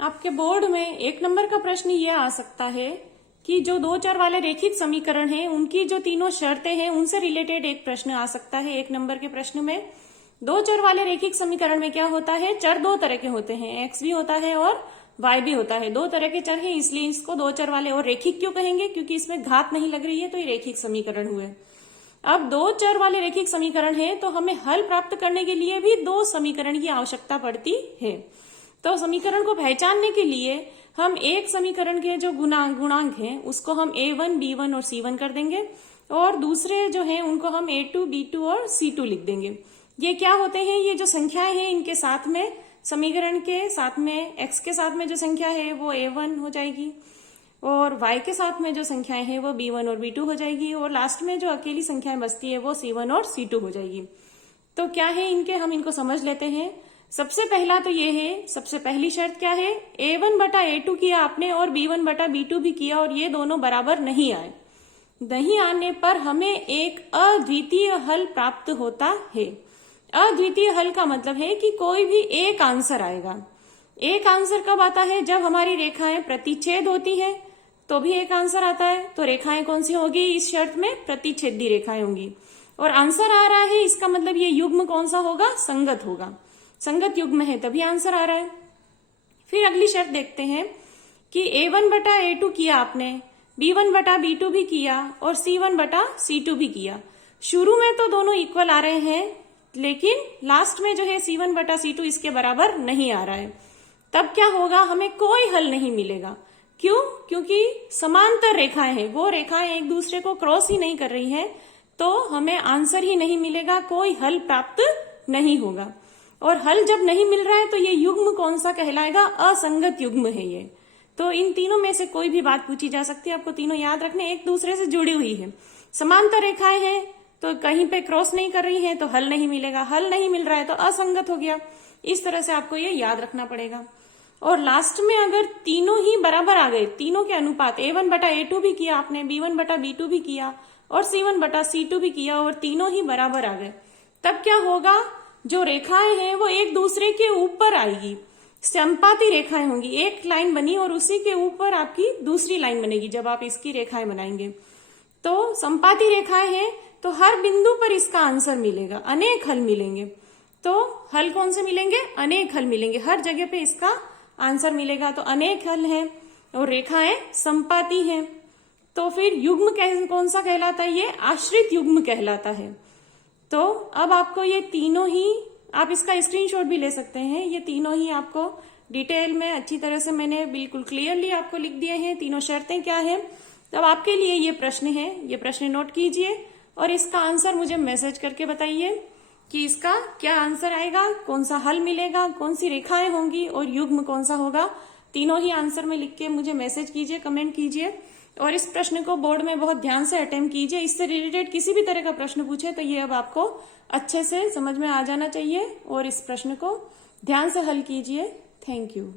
आपके बोर्ड में 1 नंबर का प्रश्न ये आ सकता है कि जो 2 चर वाले रेखिक समीकरण हैं उनकी जो तीनों शर्तें हैं उनसे रिलेटेड एक प्रश्न आ सकता है 1 नंबर के प्रश्न में। 2 चर वाले रेखिक समीकरण में क्या होता है, चर 2 तरह के होते हैं, x भी होता है और y भी होता है। 2 तरह के चर हैं इसलिए इसको 2 चर वाले और रेखिक क्यों कहेंगे, क्योंकि इसमें घात नहीं लग रही है तो ये रेखिक समीकरण हुए। अब 2 चर वाले रेखिक समीकरण है तो हमें हल प्राप्त करने के लिए भी 2 समीकरण की आवश्यकता पड़ती है। तो समीकरण को पहचानने के लिए हम एक समीकरण के जो गुणांक हैं उसको हम a1, b1 और c1 कर देंगे और दूसरे जो हैं उनको हम a2, b2 और c2 लिख देंगे। ये क्या होते हैं, ये जो संख्याएं हैं इनके साथ में समीकरण के साथ में x के साथ में जो संख्या है वो a1 हो जाएगी और y के साथ में जो संख्याएं हैं वो b1 और b2 हो जाएगी और लास्ट में जो अकेली संख्याएं बचती है वो c1 और c2 हो जाएगी। तो क्या है इनके, हम इनको समझ लेते हैं। सबसे पहला तो ये है, सबसे पहली शर्त क्या है, a1 बटा a2 किया आपने और b1 बटा b2 भी किया और ये दोनों बराबर नहीं आए। नहीं आने पर हमें एक अद्वितीय हल प्राप्त होता है। अद्वितीय हल का मतलब है कि कोई भी एक आंसर आएगा। एक आंसर कब आता है, जब हमारी रेखाएं प्रतिच्छेद होती है तो भी एक आंसर आता है। तो रेखाएं कौन सी होगी इस शर्त में, प्रतिच्छेदी रेखाएं होंगी। और आंसर आ रहा है इसका मतलब ये युग्म कौन सा होगा, संगत होगा। संगत युग्म है तभी आंसर आ रहा है। फिर अगली शर्त देखते हैं कि a1 बटा a2 किया आपने, b1 बटा b2 भी किया और c1 बटा c2 भी किया। शुरू में तो दोनों इक्वल आ रहे हैं लेकिन लास्ट में जो है c1 बटा c2 इसके बराबर नहीं आ रहा है। तब क्या होगा, हमें कोई हल नहीं मिलेगा। क्यों, क्योंकि समांतर रेखाएं हैं, वो रेखाएं एक दूसरे को क्रॉस ही नहीं कर रही हैं तो हमें आंसर ही नहीं मिलेगा, कोई हल प्राप्त नहीं होगा। और हल जब नहीं मिल रहा है तो ये युग्म कौन सा कहलाएगा, असंगत युग्म है ये। तो इन तीनों में से कोई भी बात पूछी जा सकती है, आपको तीनों याद रखने, एक दूसरे से जुड़ी हुई है। समांतर रेखाएं हैं तो कहीं पे क्रॉस नहीं कर रही है तो हल नहीं मिलेगा, हल नहीं मिल रहा है तो असंगत हो गया। इस तरह से आपको ये याद रखना पड़ेगा। और लास्ट में अगर तीनों ही बराबर आ गए, तीनों के अनुपात a1 बटा a2 भी किया आपने, b1 बटा b2 भी किया और c1 बटा c2 भी किया और तीनों ही बराबर आ गए, तब क्या होगा, जो रेखाएं हैं वो एक दूसरे के ऊपर आएगी, संपाती रेखाएं होंगी। एक लाइन बनी और उसी के ऊपर आपकी दूसरी लाइन बनेगी जब आप इसकी रेखाएं बनाएंगे। तो संपाती रेखाएं हैं तो हर बिंदु पर इसका आंसर मिलेगा, अनेक हल मिलेंगे। तो हल कौन से मिलेंगे, अनेक हल मिलेंगे, हर जगह पे इसका आंसर मिलेगा। तो अनेक हल हैं और रेखाएं संपाती हैं। तो फिर युग्म कौन सा कहलाता है, ये आश्रित युग्म कहलाता है। तो अब आपको ये तीनों ही, आप इसका स्क्रीनशॉट भी ले सकते हैं, ये तीनों ही आपको डिटेल में अच्छी तरह से मैंने बिल्कुल क्लियरली आपको लिख दिए हैं, तीनों शर्तें क्या है। तब आपके लिए ये प्रश्न है, ये प्रश्न नोट कीजिए और इसका आंसर मुझे मैसेज करके बताइए कि इसका क्या आंसर आएगा, कौन सा हल मिलेगा, कौन सी रेखाएं होंगी और युग्म कौन सा होगा। तीनों ही आंसर में लिख के मुझे मैसेज कीजिए, कमेंट कीजिए और इस प्रश्न को बोर्ड में बहुत ध्यान से अटेम्प्ट कीजिए। इससे रिलेटेड किसी भी तरह का प्रश्न पूछे तो ये अब आपको अच्छे से समझ में आ जाना चाहिए और इस प्रश्न को ध्यान से हल कीजिए। Thank you.